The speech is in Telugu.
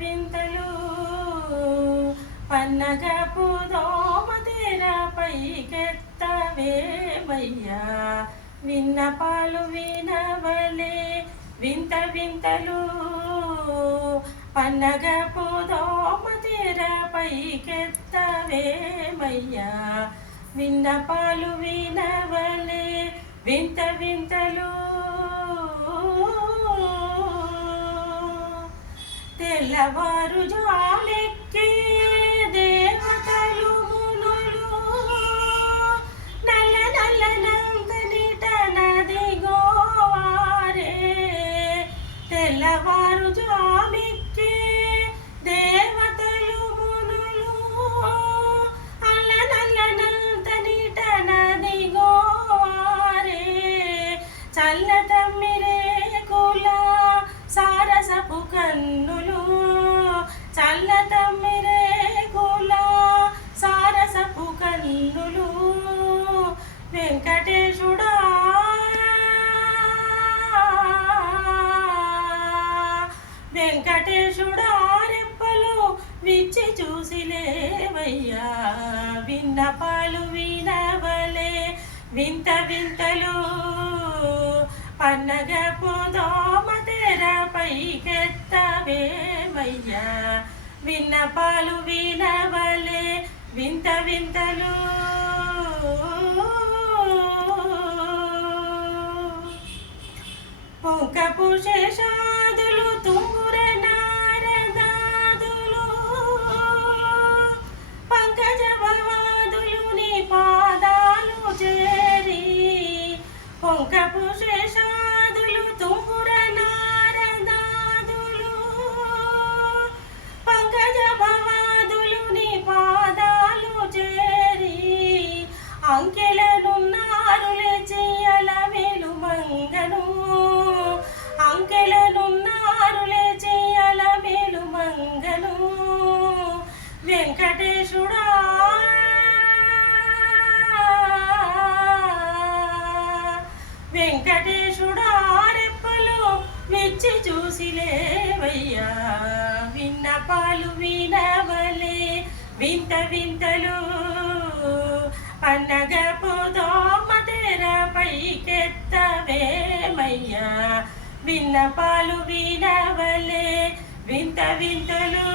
వింతలు పన్నగపు దోమ తెర పైకెత్తవేమయ్యా విన్నపాలు వినవలే వింత వింతలు పన్నగపు దోమ తెర పైకెత్తవేమయ్యా విన్నపాలు వినవలే వింత వింతలు తెల్లవారు జాలెక్కి దేవతలు మునులు నల్ల నల్లనంతనిట నదిగోవారే తెల్లవారు జాలెక్కి దేవతలు మునులు అల్ల నల్లనంతనిట నదిగోవారే చల్లతమ్మిరే కుల సారసపు కన్నులు చల్లతమ్మిరే కుల సారసపు కన్నులు వెంకటేశుడా వెంకటేశుడా రెప్పలు విచ్చి చూసిలేవయ్యా విన్నపాలు వినవలే వింత వింతలు పన్నగపు దోమ తెర పైకెత్తవేమయ్యా విన్నపాలు వినవలే వింత వింతలు పొంకపు శేషాదులు తుంగుర నారదాదులు పంకజ భవాదులు నీ పాదాలు చేరి పొంకపు శేషాదులు తుంగుర నారదాదులు పంకజ భవాదులు నీ పాదాలు చేరి అంకెలనున్నారులే చెయ్యల వేలు మంగను అంకెలనున్నారులే చెయ్యల వేలు మంగను వెంకటేశుడా వెంకటేశుడా రెప్పలు విచ్చి చూసిలేవయ్యా విన్నపాలు వినవలే వింత వింతలు పన్నగపు దోమ తెర పైకెత్తవేమయ్యా విన్నపాలు వినవలే వింత వింతలు